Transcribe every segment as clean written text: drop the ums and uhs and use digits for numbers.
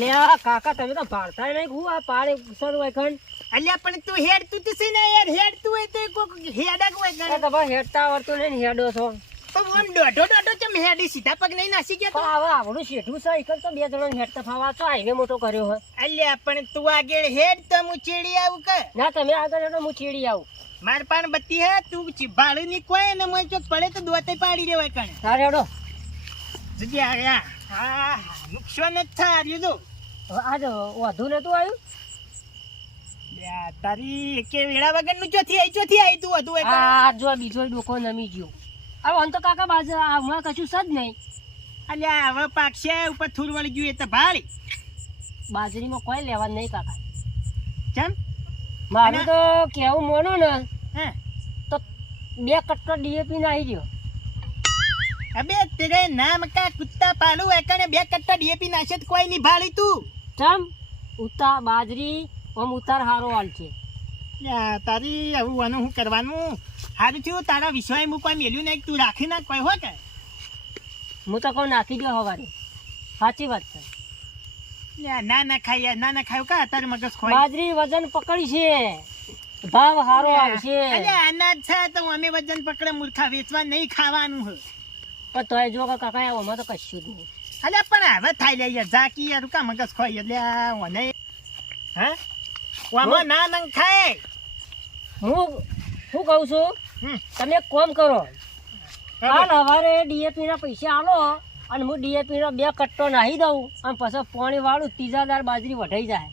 અલ્યા કાકા તમે તો ભારતા નહીં હું આ પાડે સર હોય ખંડ અલ્યા પણ તું હેડ તું તો છે ને યાર હેડ તું હોય તો કોક હેડા કોઈ કરે તમે હેડતા આવડતું નહીં ને હેડો છો તો આમ દોઢો ચમ હેડી સીધા પગ નહીં નાસી ગયા પણ હવે આવડું શેઠું છે એકલ તો બે જણા હેડતા ફાવા તો હાઈવે મોટો કર્યો હોય અલ્યા પણ તું આગળ હેડ તો હું ચેડી આવું કે ના તમે આગળ હેડો હું ચીડી આવું માર પાન બત્તી હે તું ભાડું ની કોઈ ને મોય ચોક પડે તો દોતે પાડી દેવાય કણે તારે હેડો જગ્યા આયા હા નુકસાન જ થાર્યું તો આજ વધુ નતું આવ્યું તારી કે વેળા વગર નું ચોથી આવી તું હતું આ જો બીજો ડોકો નમી ગયો હવે અંત કાકા બાજુ હમણાં કશું સજ નહીં અલ્યા હવે પાકશે ઉપર થૂર વળી ગયું તો ભાળી બાજરીમાં કોઈ લેવા નહીં કાકા કેમ મારું તો કેવું મોનું ને હે તો 2 કટ્ટો ડીએપી નાખી દો અબે તેરે નામ કા કુત્તા પાલુ એકને 2 કટ્ટા ડીએપી નાશે તો કોઈ નહીં ભાળી તું ચમ ઉતા બાજરી ઓમ ઉતાર હારો હાલ છે તારી આવું આનું શું કરવાનું સારું થયું તારા વિશ્વાય હું કોઈ મેલ્યું નહીં તું રાખી નાખ કોઈ હો કે હું તો કહું નાખી દો હવારે સાચી વાત છે ના ખાય કા તારે મગજ ખોય બાજરી વજન પકડી છે ભાવ હારો આવશે અલ્યા અનાજ છે તો અમે વજન પકડે મૂર્ખા વેચવા નહીં ખાવાનું હે પણ તોય જો કાકા આમાં તો કશું જ નહીં અલ્યા પણ હવે થાય લે યાર જાકી યાર કા મગજ ખોય એટલે ઓને હા ઓમાં ના નંગ ખાય હું કહું છું તમે એક કામ કરો કાલ સવારે ડીએપી ના પૈસા આલો અને હું ડીએપી નો 2 કટ્ટો નાહી દઉં અને પછી પાણી વાળું ત્રીજાદાર બાજરી વઢાઈ જાય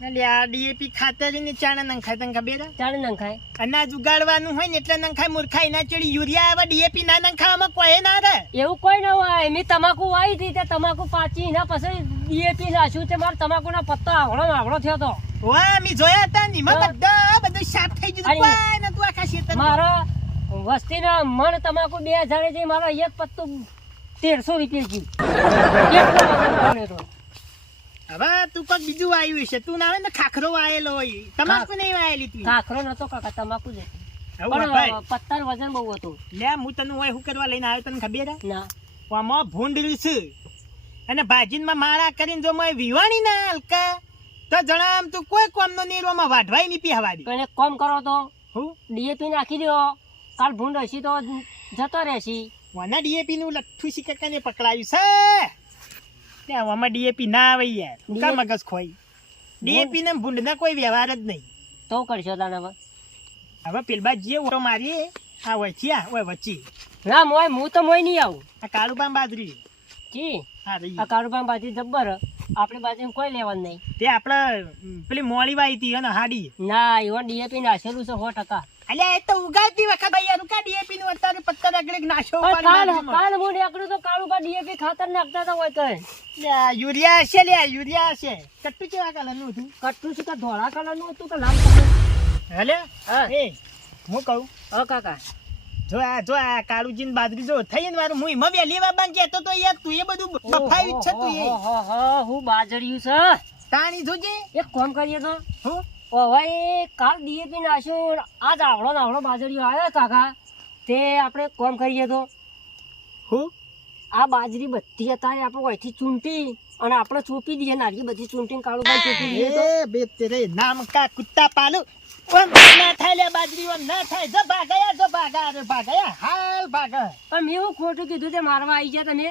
અલ્યા ડીએપી ખાતર ને ચાણા નંગ ખાય તને ખબર ચાણે નંખાય અનાજ ઉગાડવાનું હોય ને એટલે નંગ ખાય મૂર્ખા એના ચડી યુરિયા આવે ડીએપી ના નંગ ખાવામાં કોઈ ના રહે એવું કોઈ ના હોય મેં તમાકુ વાવી હતી તે તમાકુ પાછી એના પછી ડીએપી નાખ્યું તે મારો તમાકુ ના પત્તો આવડો થયો તો વાહ મી જોયા હતા ની માં બધું સાફ થઈ ગયું કોઈ ન તું આખા ખેતર મારો વસ્તીના મણ તમાકુ 2000 જે મારો એક પત્તું 1300 રૂપિયા ગયું હવે તું કોઈ બીજું આવ્યું છે તું ના આવે ને ખાખરો વાયેલો હોય તમાકુ નહીં વાયેલી તું ખાખરો નતો કાકા તમાકુ જ પણ પત્તાનું વજન બહુ હતું લે હું તને હોય શું કરવા લઈને આવ્યો તને ખબર ના આમાં ભૂંડરી છે અને ભાજીનમાં માળા કરીને જો મેં વિવાણી ના હલકા તો જણામ તું કોઈ કોમનો નીરવામાં વાઢવાય નહીં પીહવા દે એને કોમ કરો તો હું ડીએપી નાખી દો કાલ ભૂંડ હશી તો જતો રહેશી વના ડીએપી નું લઠ્ઠું શીકકાને પકડાયું છે ત્યાં આમાં ડીએપી ના આવે યાર કા મગજ ખોઈ ડીએપી ને ભૂંડ ના કોઈ વ્યવહાર જ નહીં તો કરશો તાને હવે પેલબા જે ઓટો મારીએ આ વચ્ચે ઓય વચ્ચે ના મોય હું તો મોય નહીં આવું આ કાળુબામ બાજરી જી હા રહી આ કાળુબામ બાજરી જબ્બર આપણી બાજુ કોઈ લેવાનું નહીં તે આપણે પેલી મોળી વાઈ હતી અને હાડી ના ઈવન ડીએપી નાખેલું છે 100%. અલ્યા એ તો ઉગાડતી વખત ભાઈ યાર કા ડીએપી નું અત્યારે પત્તર આગળ નાશો કાલ હું નીકળ્યું તો કાળુબા ડીએપી ખાતર નાખતા હતા હોય તો યુરિયા હશે લે યુરિયા હશે કટ્ટુ કેવા કલરનું હતું કટ્ટું છે કે ધોળા કલરનું હતું કે લાલ કલર હલે એ હું કહું કાકા જો આ કાળુજીન બાજરી જો થઈ ને મારું હું એમાં વેલી બાબા કહેતો તો યાર તું એ બધું બફાવી છે તું એ હું બાજર્યું છે તાણી જોજે એક કામ કરીએ તો હું ભાઈ કાલ ડીએપી નાખ્યું આજ આવડો બાજરીઓ આવ્યો કાકા તે આપણે કામ કરીએ તો હું આ બાજરી બધી અત્યારે આપણે અહીંથી ચૂંટી અને આપણે ચોપી દઈએ નારી બધી ચૂંટીને કાળુભાઈ ચોપી દઈએ તો બે તેરે નામ કા કુત્તા પાલુ ઓમ ના થાય લે બાજરી ઓમ ના થાય જો ભાગયા હાલ ભાગા પણ મેં એવું ખોટું કીધું તે મારવા આવી ગયા તમે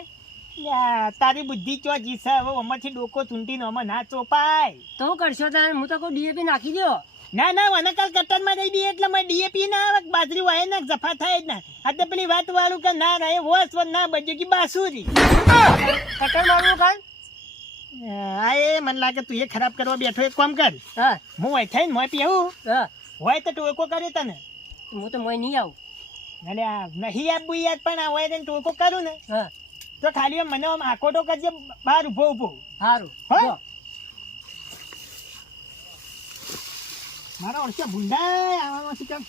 તારી બુદ્ધિ ચો જીસે હવે અમારથી ડોકો ચૂંટીને અમે ના ચોપાય તો હું કરશો તારે હું તો કોઈ ડીએપી નાખી દો ના મને કાલ કટરમાં દઈ દઈએ એટલે મેં ડીએપી ના આવે બાજરી વાય ના જફા થાય જ ના આ પેલી વાત વાળું કે ના રહે વોસ ના બજે કે બાસુરી કટર મારવું કાલ આ એ મને લાગે તું એ ખરાબ કરવા બેઠો એક કામ કર હા હું હોય થઈને મોય પીવું હા હોય તો ટોકો કરે તને હું તો મોય નહીં આવું એટલે આ નહીં આપવું યાદ પણ આ હોય ટોકો કરું ને હા તો ખાલી મને આમ આકોટો કરજે બહાર ઉભો સારું મારા ઓળખ્યા ભૂંડાય આવવામાં શું કેમ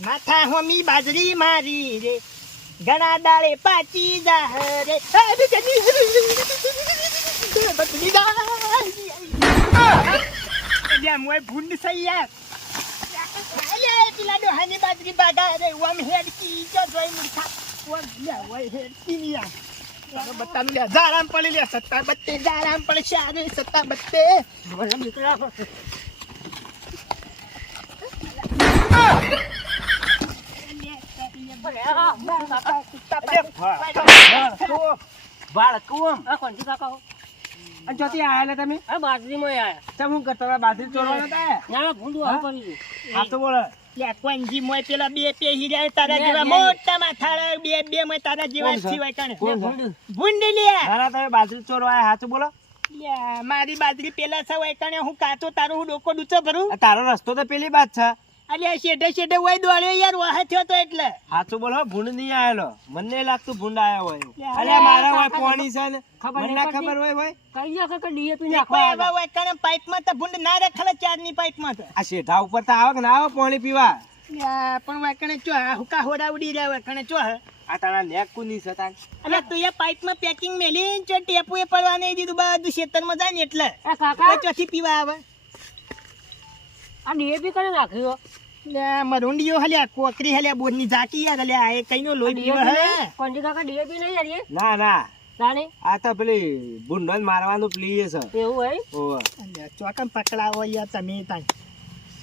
માથા હોમી બાજરી મારી રે ઘણા દાળે પાચી જા રે ભૂંડ સહી યાર પેલા ડોહાની બાજરી બાગા રે ઓમ હેડકી જો જોઈ મૂર્ખા ઓમ હેડકી ની યાર બત્તાનું લે જારામ પડે લે સત્તા બત્તે જારામ પડે શારે સત્તા બત્તે મને બીક લાગે. વાળ કુવમ આ કોણથી કાકા હો? અને ચોથી આયા તમે આ બાજરીમાં આયા. ચમ હું કરતા હતા? બાજરી ચોરવા નતા આયા? ના, ના, ભૂંડું આવું કર્યું છે. હા તો બોલો લે કોંજી મોય પેલા બે પેહી રહ્યા તારા લે, જેવા લે. મોટા માથાળા બે મોય તારા જેવા કોણ છે? સિવાય કણે કોણ છે? ભૂંડું. ભૂંડી લે ના તમે બાજરી ચોરવા આયા હાચું બોલો લે, મારી બાજરી પેલા સવાય કણે હું કાચો તારો હું ડોકો ડૂચો ભરું આ તારો રસ્તો તો પેલી બાદ છે અલ્યા શેઠે શેઠે હોય દોડ્યો યાર વાહ થયો તો એટલે હાચું બોલો ભૂંડ નહીં આયેલો મને નહીં લાગતું ભૂંડ આયા હોય લે, અલ્યા મારા હોય કાકા, પોણી છે ને ખબર મને નહીં ના પડતી. ખબર હોય ભાઈ કઈ જા કાકા DAP કોઈ નાખવા એવા હોય કણે પાઇપમાં તો ભૂંડ ના રાખલે ચારની પાઇપમાં તો આ શેઠા ઉપર તો આવે કે ના આવે પાણી પીવા લે, પણ હોય કણે ચો હુકા હોડા ઉડી રહ્યા હોય કણે ચો આ તારા નેક કુની છે તાન અલ્યા તું એ પાઇપમાં પેકિંગ મેલી ચો ટેપુ એ પડવા નહીં દીધું બધું ખેતરમાં જાય ને એટલે એ કાકા કોઈ ચોથી પીવા આવે આ DAP કરે નાખ્યો. લે મરુંડિયો હલ્યા કોકરી હલ્યા બોરની ઝાકી યાર હલ્યા એ કઈનો લોહી પીવે હે કોણથી કાકા DAP નહીં યાર એ? ના ના તાણે આ તો પેલી ભૂંડો મારવાનું પ્લીએ છે એવું હોય? ઓવે અલ્યા ચોકમ પકડાવો યાર તમે તાન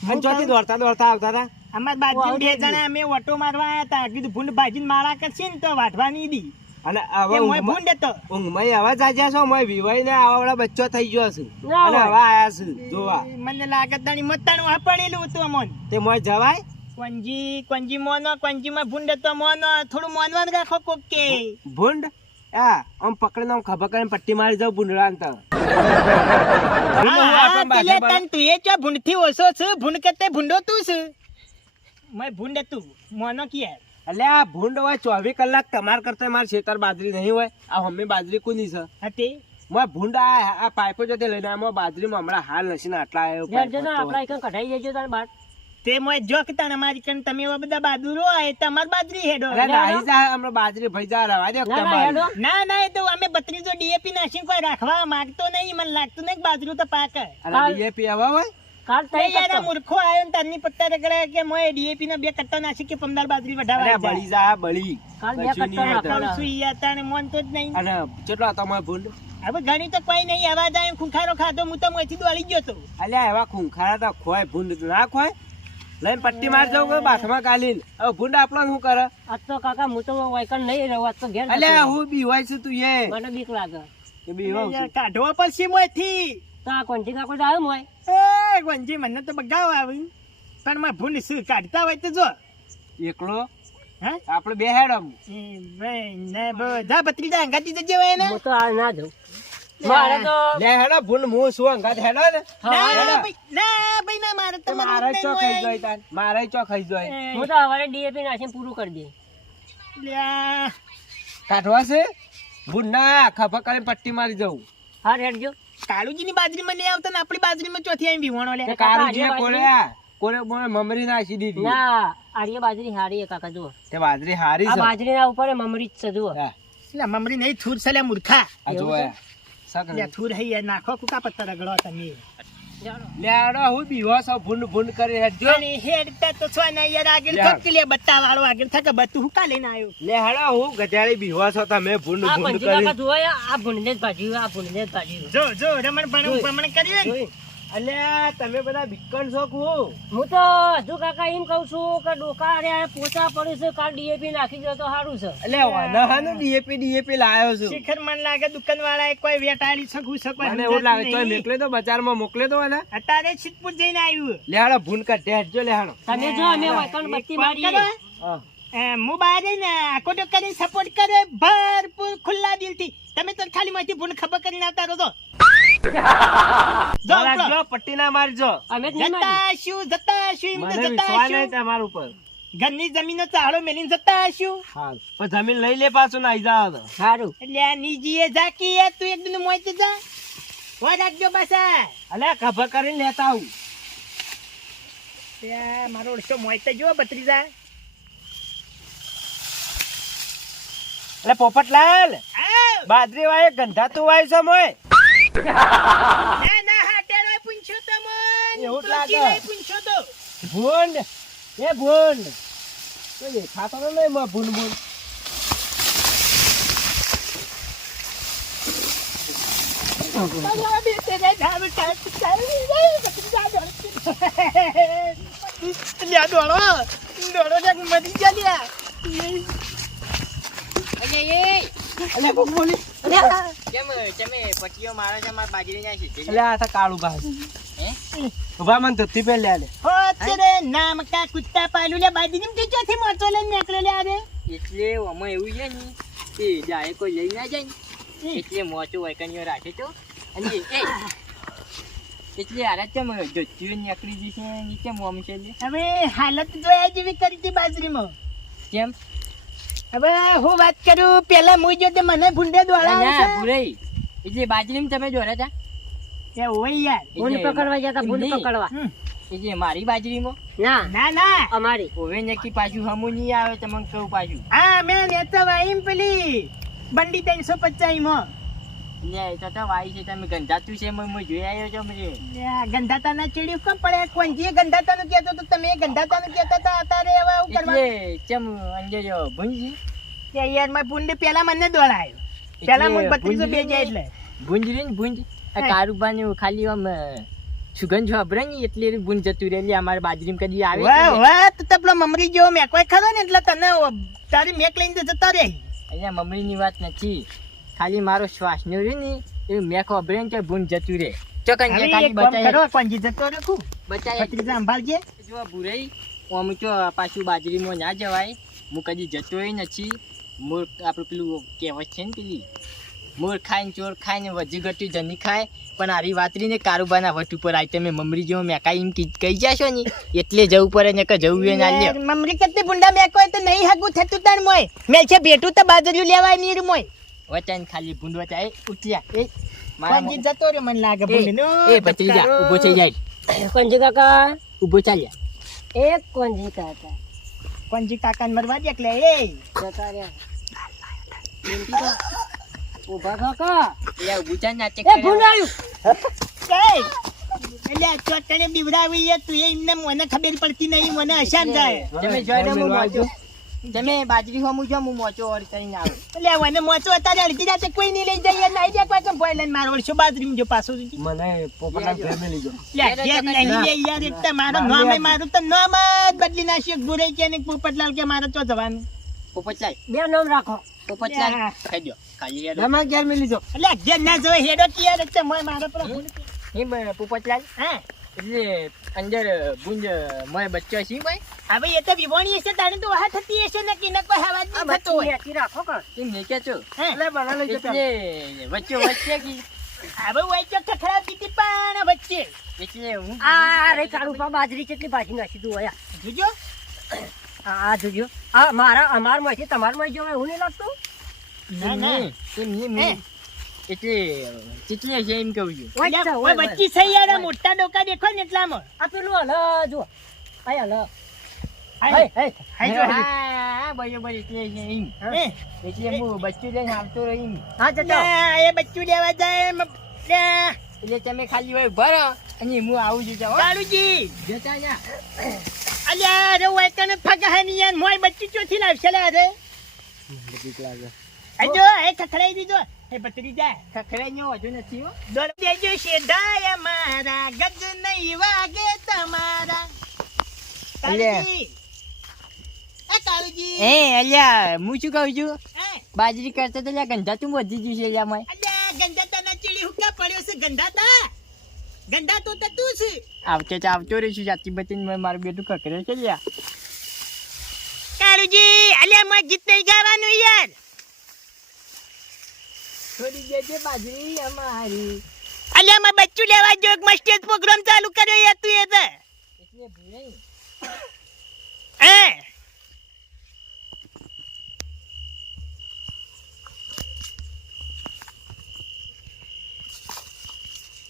અને ચોથી દોડતા દોડતા આવતા હતા અમાર બાજુ બે જણા અમે ઓટો મારવા આયા હતા કીધું ભૂંડ ભાજીને માળા કરશે ને તો વાઢવાની દી અને એ હવે મોય ભૂંડ હતો ઊંઘમાં હવે જાજ્યા છો મોય વિવાઈ ને આવડા બચ્ચો થઈ ગયો છે ના અને હોય. હવે આયા છે જોવા મને લાગે તાણી મતાણું હા પડેલું હતું અમોન તે મોય જવાય કોંજી મોનો કોંજીમાં ભૂંડ હતો મોનો થોડું મોનવાનું રાખો કોક કે ભૂંડ આ આમ પકડીને આમ ખભા કરીને પટ્ટી મારી જાવ ભૂંડડા તો પેલે તાન તું એ ચો ભૂંડથી ઓછો છે ભૂંડ કરતે ભૂંડો તું છે મેં ભૂંડ હતું મોનો કિયા એટલે આ ભૂંડ હોય 24 કલાક તમાર કરતા માર ખેતર બાજરી નહીં હોય આ હમે બાજરી કોની છે હતી મોય ભૂંડ આ પાઇપો જોતે લઈને આમાં બાજરીમાં હમણાં હાલ નસીને આટલા આવ્યો યાર જો ને આપણા એકન કઢાઈ જજો તાર બાર. તે મોય જોક તાણ અમારી કણ તમે એવા બધા બહાદુરો આય તમાર બાજરી હેડો અરે નાહી જા હમણાં બાજરી ભઈ જા રવા દે ના, ના, તમારી હેડો. ના એ તો અમે બત્રીજો ડીએપી નાખીને કોઈ રાખવા માંગતો નહીં મને લાગતું નહીં કે બાજરું તો પાકે અને ડીએપી આવા હોય કાલ તે તઈ યાર આ કરતો. મૂર્ખો આયો ને તારની પત્તા રગડે કે મોય ડીએપી ના 2 કટ્ટા નાખી કે 15 બાજરી અરે વઢાવા બળી જા બળી કાલ બે કશું નહીં કટ્ટા હેડે. નાખવાના. સુઈ યા તાણે મોન તો જ નહીં અને કેટલો હતો મોય ભૂંડ હવે ઘણી તો કોઈ નહીં અવાજ આવ્યો ખુંખારો ખાધો હું તો મોયથી દોડી ગયો તો અલ્યા એવા ખૂંખારા તો ખોય ભૂંડ ના ખોય લઈને પટ્ટી માર જાવ કે બાથમાં કાલીને હવે ભૂંડ આપણો શું કરે આજ તો કાકા હું તો વાયકણ નહીં રહું, આજ તો ઘેર જતો અલ્યા રહું. હું બી હોય છે તું એ મને બીક લાગે. કે બી હોઉં છું. કાઢવા પછી મોયથી તો આ કોણથી કાકો તો આવ્યો મોય. એ ગંજી મને તો બગાવ આવી પણ માં ભૂંડ શું કાઢતા હોય તો જો એકલો હા આપણે બે હેડ આમ એ ભાઈ ને બધા ભત્રીજા અંગાતી જજે હોય ને હું તો આ ના જઉં. મારે તો લે હેડો ભૂંડ હું શું અંગાત હેડો ને ના ભાઈ ના મારે તો મારે ચો ખાઈ જોઈ તાન મારે ચો ખાઈ જોઈ હું તો હવારે DAP નાખીને પૂરું કરી દે. કાઢવા છે ભૂંડ ના ખભા કરીને પટ્ટી મારી જવું હા રેડજો. કાળુજી ની બાજરી માં નહીં આવતા ને આપણી બાજરી માં ચોથી આવી વિવાણો લે કાકા, કારુજીએ આજે કોળ્યા કોને મોય મમરી નાખી દીધી ના આર્ય બાજરી હારી કાકા જુઓ. તે બાજરી હારી આ છે બાજરીના ઉપર એ મમરી જ છે જુઓ. હા, એટલે મમરી નહીં થૂર છે લે મૂર્ખા આ જો એવું સક લે થૂર હઈ યાર નાખો કુકા પત્તા રગડો તમે લેડો હું બીવો છો ભૂંડ ભૂંડ કરી હેડજો અને હેડતા તો છો ને યાર આગળ લે. થક લે બત્તા વાળો આગળ થક બત્તું હું કા લઈને આવ્યો લે હેડો હું ગધેડી બીવો છો તમે ભૂંડ આ ભૂંડ પંજી કાકા કરી જુઓ આ ભૂંડને જ ભાજ્યું, આ ભૂંડને જ ભાજ્યું. જો રમણ ભમણ કર્યું ને જોઈ. અલ્યા તમે બધા બિકણ છો હું હું તો હજુ કાકા એમ કઉ છું કે ડોકા રે પોચા પડ્યું છે, કાલ DAP નાખી દો તો સારું છે. અલ્યા વાનાહાનું ડીએપી લાયો છું શિખર મન લાગે દુકાન વાળા કોઈ વેટાડી શકું મને એવું લાગે તો મોકલે તો બજારમાં મોકલે તો ને અત્યારે સિદ્ધપુર જઈને આવ્યું લેહાડો ભૂંડ કાઢે હેડજો લેહાડો તમે જો અમે વાયકણ બત્તી મારી. હા. હું બહાર ને આખો તો કરીને સપોર્ટ કરે ભરપૂર ખુલ્લા દિલથી તમે તો ખાલી માંથી ભૂંડ ખબર કરીને આવતા રહો તો જો રાખજો, પટ્ટી ના મારજો અમે જ નહીં મારી. જતા શું એમ તો મને જતા વિશ્વાસ નહીં શું તમારા ઉપર ઘરની જમીનો ચાળો મેલીને જતા શું હા પણ જમીન લઈ લે પાછું નાઈ જાવ તો સારું. એટલે આ નીજીએ ઝાકી એ તું એક દિન મોઈ જા વા રાખજો પાછા અલ્યા ખભા કરીને લેતા આવું ત્યાં મારો ઓળશો મોઈતા જો બત્રીજા એટલે પોપટલાલ આવ બાજરી વાય ગંધા તું વાય છે મોય ના હાટેલો પૂંછો તો મન એવું જ તો લાગે. ચીલાય પૂંછો તો ભૂંડ એ ભૂંડ તો દેખાતો નહીં માં ભૂંડ ભૂંડ લ્યા દોડો જાક મરી જા લ્યા અલ્યા કોક બોલી પટીઓ મારો છે મારા બાજરી જાય છે અલ્યા આ તો કાળું ભાઈ ઉભા મને ધોતી પહેર લે આલે હો તેરે નામ કા કુત્તા પાલુ લે બાજરીમ કે ચોથી મોટો લઈને નીકળે લે આરે એટલે આમાં એવું છે ને કે જાય કોઈ લઈ ના જાય ને એટલે મોચો વાયકણીઓ રાખે તો અને એટલે આરા ચમ જોત્યું નીકળી જશે નીચે મોમ છે હવે હાલત જોયા જેવી કરી હતી બાજરીમાં કેમ હવે હું વાત કરું પેલા મુઈ જો તે મને ભૂંડે દોડા ના ભૂરાઈ એટલે બાજરીમાં તમે જોયા હતા એ હોય યાર ભૂંડ પકડવા ગયા તા, ભૂંડ પકડવા. એટલે મારી બાજરીમાં ના ના ના અમારી હવે નક્કી પાછું હમું નહીં આવે તમને કહું પાછું હા મેં નેતા વાઈમ પેલી બંડી 350 માં એટલે તો વાઈ છે તમે ગંધાતું છે હું જોઈ આવ્યો છો મને ગંધાતા ના ચીડ્યું કેમ પડે કોંજીએ ગંધાતા નું કહેતો તો તમે ગંધાતા નું કહેતા હતા અત્યારે હવે આવું કરવા એટલે ચમ અંદર ભૂંજી કે યાર મેં ભૂંડ પેલા મને દોડાયો પેલા મને 32 બે જાય એટલે ભૂંજરી ને ભૂંજ આ કારુબાનું ખાલી આમ સુગંધ વાપરે ને એટલે ભૂંજ જતું રહે એટલે અમારે બાજરીમાં કદી આવે વાહ વાહ તો પેલો મમરી જેવો મેં કોઈ ખરો ને એટલે તને તારી મેક લઈને જતા રહે અહીંયા મમરીની વાત નથી ખાલી મારો શ્વાસ નો રે ને એ મેક વાપરે ને તો ભૂંજ જતું રહે ચોકન જે ખાલી બચાય કોંજી જતો રાખું બચાય ભત્રીજા સંભાળજે જો ભૂરાઈ આમ તો પાછું બાજરીમાં ના જવાય હું કદી જતોય નથી મોર આપણું પેલું કહેવત છે ને પેલી મોર ખાઈને ચોર ખાઈને વધી ઘટ્યું જની ખાય પણ આરી વાતરીને કારુબાના વટ ઉપર આવી તમે મમરી જેવો મેકા એમ કહી જાશો ને એટલે જવું પડે ને કે જવું એ ના લ્યો મમરી કરતે ભૂંડા મેક હોય તો નહીં હગું થતું તાણ મોય મેં છે ભેટું તો બાજરીયું લેવાય નીર મોય વચાઈને ખાલી ભૂંડ વચા એ ઉઠ્યા એ કોંજી જતો રહ્યો મને લાગે ભૂંડનો એ ભત્રીજા ઊભો થઈ જાય કોંજી કાકા, ઊભો ચાલ્યા એક કોંજી કાકા કોંજી કાકાને મરવા દે એટલે એ જતા રહ્યા. ઊભા કાકા, એટલે ઊભું ચાલ નાટક એ ભૂંડ આવ્યું. એટલે આ ચોટણે બીવડાવી છે, તું એમને મને ખબર પડતી નહીં, મને અશાન જાય. તમે જોઈને હું મોચો તમે બાજરી હોમું જો હું મોચો ઓર કરીને આવું એટલે મને મોચો અત્યારે અડધી રાતે કોઈ નહીં લઈ જાય, નહીં જાય પાછો ભોય લઈને મારો વળશો બાજરીમાં જો પાછો મને પોપટના ફેમિલી જો નહીં લે યાર, એટલે મારો નામ મારું તો નામ જ બદલી નાખ્યું. ગુરે કે ને પોપટલાલ કે મારે ચો જવાનું. પોપટલાલ બે નામ રાખો. પોપટલાલ ખાઈ દો ખાલી યાર તમે ક્યારે મિલી જો એટલે અગિયાર ના જોવે હેડો કે યાર, એટલે મોય મારા પર હિમ પોપટલાલ હા એટલે અંદર ગુંજ મોય બચ્ચો છે ભાઈ હવે એ તો વિવાણી હશે તારે તો વાહ થતી હશે ને કે ન કોઈ હવા જ નહીં થતો હોય. મેથી રાખો કાં. એમ ને કે છો હા એટલે બનાવી લેજો એટલે વચ્ચે કી હવે હોય તો ખખડા પીતી પણ વચ્ચે એટલે હું આ રે કાળું પા બાજરી કેટલી ભાજી નાખી તું આયા. જોજો આ જોજો, આ અમાર માંથી તમાર માં જો એવું નહીં લાગતું. ના ના એમ નહીં એટલે ચીચલી છે એમ કહું છું ઓય છે, ઓય બચ્ચી છે યાર, આ મોટા ડોકા દેખો ને એટલામાં. આ પેલું હલ જો આય હલ હાય હે હાય જો હા બરોબર એટલે છે એમ હે એટલે હું બચ્ચું લઈને આવતો રહી એમ હા જતો. એ બચ્ચું લેવા જાય એટલે તમે ખાલી હોય ભરો અને હું આવું છું જાઓ કાળુજી. જતા જા અલ્યા રે ઓય તને ફગહાની યાર, મોય બચ્ચું ચોથી લાવશે લે રે. આ જો એ ખખડાઈ દીધો એ બતરી જાય. ખખડાઈ નો વધુ નથી હો દોડ દેજો શેઢાય મારા, ગજ નહીં વાગે તમારા. કાળુજી એ કાળુજી એ અલ્યા હું શું કહું છું હે બાજરી કરતા તો ગંધા તું વધી ગયું છે અલ્યા મોય અલ્યા ગંધાતા ના ચીડી હુક્કા પડ્યો છે. ગંધાતા ગંધાતો તો તું છે. આવતો રહીશું જાતી બતીને મારું બેટું કકરે છે લ્યા કાળુજી અલ્યા માં ગીત નહીં ગાવાનું યાર. થોડી દેજે બાજરી અમારી અલ્યા માં બચ્ચું લેવા જો એક મસ્ત પ્રોગ્રામ ચાલુ કર્યો યાર તું એ તો એટલે ભૂલે હે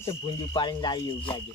તો ભૂંડી પાડીને લાવી એવું છે આજે